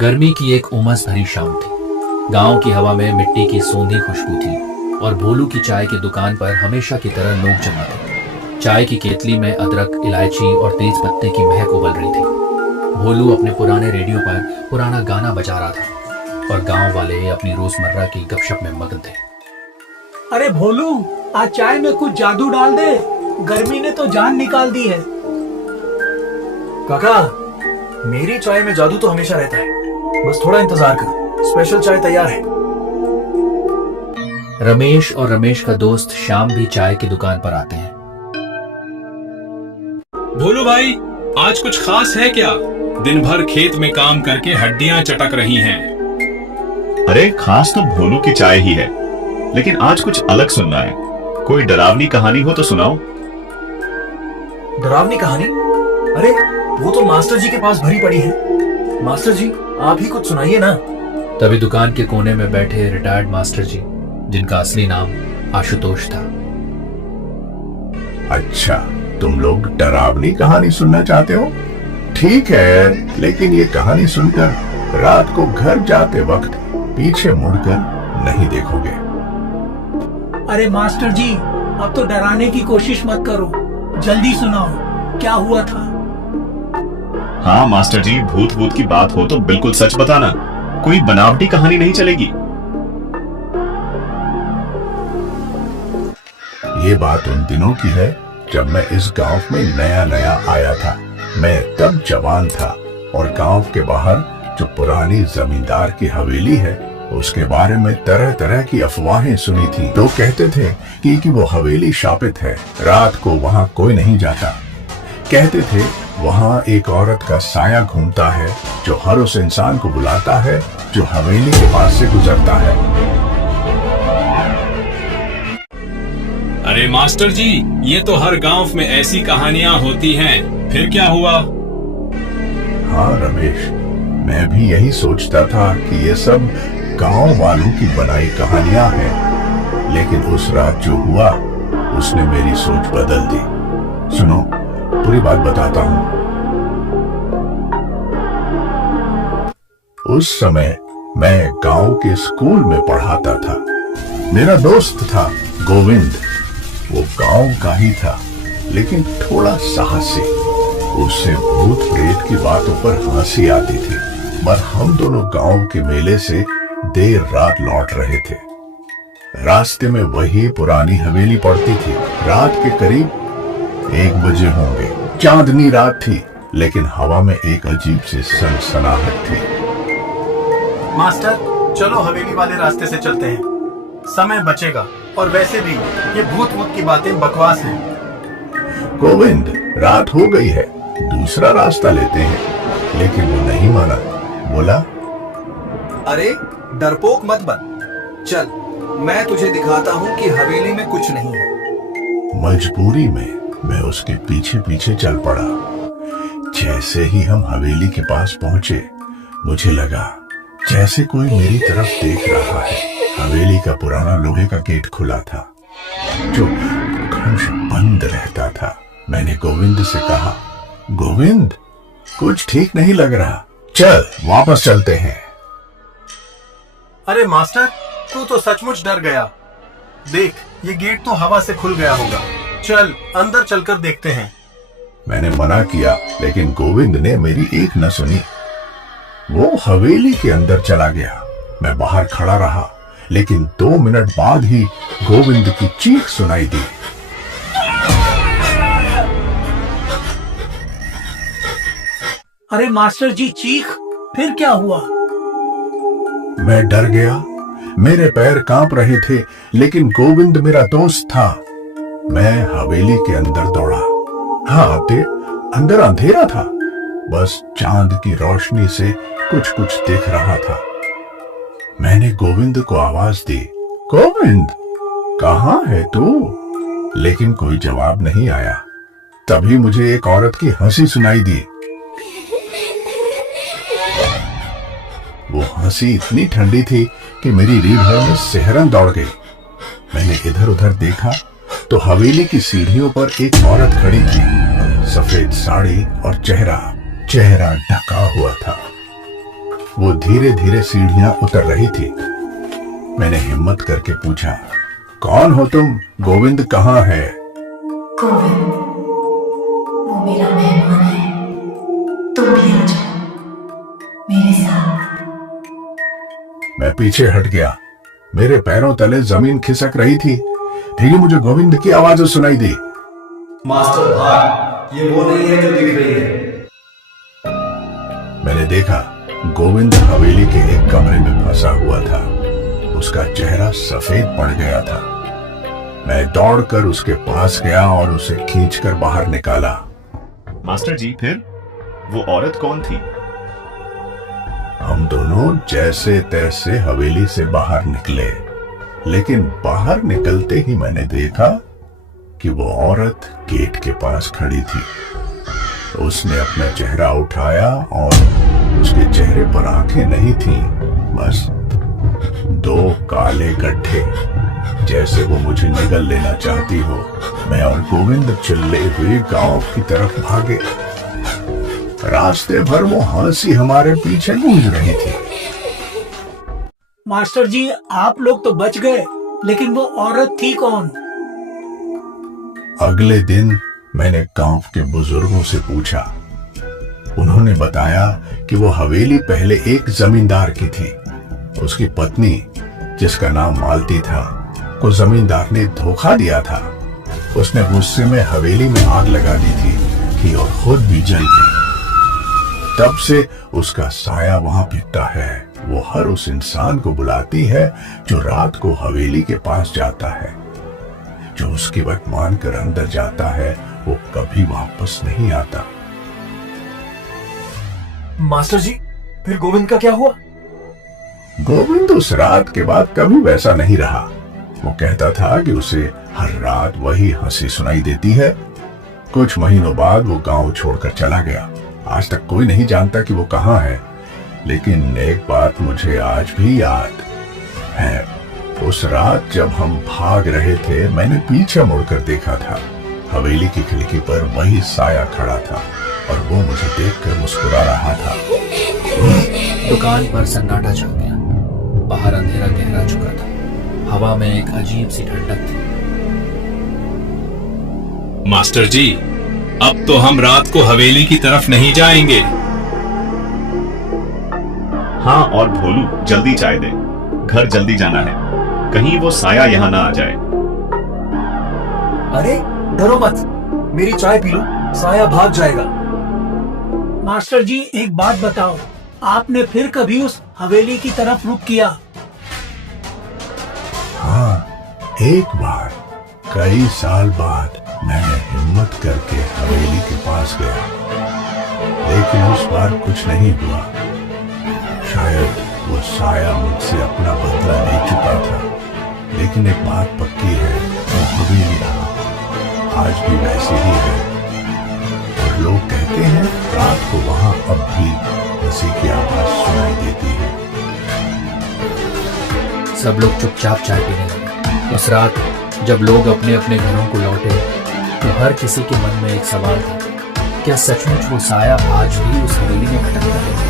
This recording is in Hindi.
गर्मी की एक उमस भरी शाम थी। गांव की हवा में मिट्टी की सोंधी खुशबू थी और भोलू की चाय की दुकान पर हमेशा की तरह लोग जमा थे। चाय की केतली में अदरक, इलायची और तेज पत्ते की महक उबल रही थी। भोलू अपने पुराने रेडियो पर पुराना गाना बजा रहा था और गांव वाले अपनी रोजमर्रा की गपशप में मगन थे। अरे भोलू, आज चाय में कुछ जादू डाल दे, गर्मी ने तो जान निकाल दी है। काका, मेरी चाय में जादू तो हमेशा रहता है, बस थोड़ा इंतजार कर, स्पेशल चाय तैयार है। रमेश और रमेश का दोस्त श्याम भी चाय की दुकान पर आते हैं। भोलू भाई, आज कुछ खास है क्या? दिन भर खेत में काम करके हड्डियां चटक रही हैं। अरे खास तो भोलू की चाय ही है, लेकिन आज कुछ अलग सुनना है। कोई डरावनी कहानी हो तो सुनाओ। डरावनी कहानी? अरे वो तो मास्टर जी के पास भरी पड़ी है। मास्टर जी, आप ही कुछ सुनाइए ना। तभी दुकान के कोने में बैठे रिटायर्ड मास्टर जी, जिनका असली नाम आशुतोष था। अच्छा, तुम लोग डरावनी कहानी सुनना चाहते हो? ठीक है, लेकिन ये कहानी सुनकर रात को घर जाते वक्त पीछे मुड़कर नहीं देखोगे। अरे मास्टर जी, अब तो डराने की कोशिश मत करो, जल्दी सुनाओ, क्या हुआ था? हाँ मास्टर जी, भूत भूत की बात हो तो बिल्कुल सच बताना, कोई बनावटी कहानी नहीं चलेगी। ये बात उन दिनों की है जब मैं इस गांव में नया नया आया था। मैं तब जवान था और गांव के बाहर जो पुरानी जमींदार की हवेली है, उसके बारे में तरह तरह की अफवाहें सुनी थी। तो कहते थे कि वो हवेली शापित है, रात को वहां कोई नहीं जाता। कहते थे वहां एक औरत का साया घूमता है जो हर उस इंसान को बुलाता है जो हवेली के पास से गुजरता है। अरे मास्टर जी, ये तो हर गांव में ऐसी कहानियां होती हैं। फिर क्या हुआ? हाँ रमेश, मैं भी यही सोचता था कि ये सब गांव वालों की बनाई कहानियां हैं, लेकिन उस रात जो हुआ उसने मेरी सोच बदल दी। सुनो, पूरी बात बताता हूँ। उस समय मैं गांव के स्कूल में पढ़ाता था। मेरा दोस्त था गोविंद। वो गांव का ही था, लेकिन थोड़ा साहसी। उससे भूत प्रेत की बातों पर हंसी आती थी। पर हम दोनों गांव के मेले से देर रात लौट रहे थे। रास्ते में वही पुरानी हवेली पड़ती थी। रात के करीब 1 बजे होंगे। चांदनी रात थी, लेकिन हवा में एक अजीब सी सनसनाहट थी। मास्टर, चलो हवेली वाले रास्ते से चलते हैं, समय बचेगा, और वैसे भी ये भूत भूत की बातें बकवास हैं। गोविंद, रात हो गई है, दूसरा रास्ता लेते हैं। लेकिन वो नहीं माना। बोला, अरे डरपोक मत बन, चल मैं तुझे दिखाता हूँ कि हवेली में कुछ नहीं है। मजबूरी में मैं उसके पीछे पीछे चल पड़ा। जैसे ही हम हवेली के पास पहुंचे, मुझे लगा जैसे कोई मेरी तरफ देख रहा है। हवेली का पुराना लोहे का गेट खुला था, जो क्रमश बंद रहता था। मैंने गोविंद से कहा, गोविंद, कुछ ठीक नहीं लग रहा, चल वापस चलते हैं। अरे मास्टर, तू तो सचमुच डर गया। देख, ये गेट तो हवा से खुल गया होगा। चल अंदर चलकर देखते हैं। मैंने मना किया, लेकिन गोविंद ने मेरी एक न सुनी। वो हवेली के अंदर चला गया। मैं बाहर खड़ा रहा, लेकिन 2 मिनट बाद ही गोविंद की चीख सुनाई दी। अरे मास्टर जी, चीख, फिर क्या हुआ? मैं डर गया। मेरे पैर कांप रहे थे, लेकिन गोविंद मेरा दोस्त था। मैं हवेली के अंदर दौड़ा। हाँ, अंदर अंधेरा था, बस चांद की रोशनी से कुछ कुछ दिख रहा था। मैंने गोविंद को आवाज दी, गोविंद, कहाँ है तू? लेकिन कोई जवाब नहीं आया। तभी मुझे एक औरत की हंसी सुनाई दी। वो हंसी इतनी ठंडी थी कि मेरी रीढ़ में सिहरन दौड़ गई। मैंने इधर उधर देखा तो हवेली की सीढ़ियों पर एक औरत खड़ी थी। सफेद साड़ी और चेहरा ढका हुआ था। वो धीरे धीरे सीढ़ियां उतर रही थी। मैंने हिम्मत करके पूछा, कौन हो तुम? गोविंद कहाँ है? गोविंद, वो मेरा मेहमान है। तुम भी आ जाओ मेरे साथ। मैं पीछे हट गया। मेरे पैरों तले जमीन खिसक रही थी। फिर मुझे गोविंद की आवाज सुनाई दी। मास्टर भाग, ये वो नहीं है जो दिख रही है। मैंने देखा गोविंद हवेली के एक कमरे में फंसा हुआ था। उसका चेहरा सफेद पड़ गया था। मैं दौड़कर उसके पास गया और उसे खींचकर बाहर निकाला। मास्टर जी, फिर वो औरत कौन थी? हम दोनों जैसे तैसे हवेली से बाहर निकले, लेकिन बाहर निकलते ही मैंने देखा कि वो औरत गेट के पास खड़ी थी। उसने अपना चेहरा उठाया और उसके चेहरे पर आंखें नहीं थीं, बस 2 काले गड्ढे, जैसे वो मुझे निगल लेना चाहती हो। मैं और गोविंद चिल्ले हुए गांव की तरफ भागे। रास्ते भर वो हंसी हमारे पीछे गूंज रही थी। मास्टर जी, आप लोग तो बच गए, लेकिन वो औरत थी कौन? अगले दिन मैंने गांव के बुजुर्गों से पूछा। उन्होंने बताया कि वो हवेली पहले एक जमींदार की थी। उसकी पत्नी, जिसका नाम मालती था, को जमींदार ने धोखा दिया था। उसने गुस्से में हवेली में आग लगा दी थी और खुद भी जल गई। तब से उसका साया वहां फिरता है। वो हर उस इंसान को बुलाती है जो रात को हवेली के पास जाता है। जो उसकी बात मानकर अंदर जाता है वो कभी वापस नहीं आता। मास्टर जी, फिर गोविंद का क्या हुआ? गोविंद उस रात के बाद कभी वैसा नहीं रहा। वो कहता था कि उसे हर रात वही हंसी सुनाई देती है। कुछ महीनों बाद वो गांव छोड़कर चला गया। आज तक कोई नहीं जानता कि वो कहाँ है, लेकिन एक बात मुझे आज भी याद है। उस रात जब हम भाग रहे थे, मैंने पीछे मुड़कर देखा था। हवेली की खिड़की पर वही साया खड़ा था और वो मुझे देखकर मुस्कुरा रहा था। दुकान पर सन्नाटा छा गया। बाहर अंधेरा गहरा चुका था। हवा में एक अजीब सी ठंडक थी। मास्टर जी, अब तो हम रात को हवेली की तरफ नहीं जाएंगे। हाँ, और भोलू, जल्दी चाय दे, घर जल्दी जाना है, कहीं वो साया यहाँ ना आ जाए। अरे डरो मत, मेरी चाय पी लो, साया भाग जाएगा। मास्टर जी, एक बात बताओ, आपने फिर कभी उस हवेली की तरफ रुख किया? हाँ, एक बार कई साल बाद मैंने हिम्मत करके हवेली के पास गया, लेकिन उस बार कुछ नहीं हुआ। शायद वो साया मुझसे अपना बदला ले चुका था, लेकिन एक बात पक्की है, वो हवेली रहा, आज भी वैसे ही है। और लोग कहते हैं रात को वहां अब भी हंसी की आवाज सुनाई देती है। सब लोग चुपचाप चाय पीने लगे। उस रात जब लोग अपने अपने घरों को लौटे, तो हर किसी के मन में एक सवाल था, क्या सचमुच वो साया आज भी उस हवेली में भटकता है?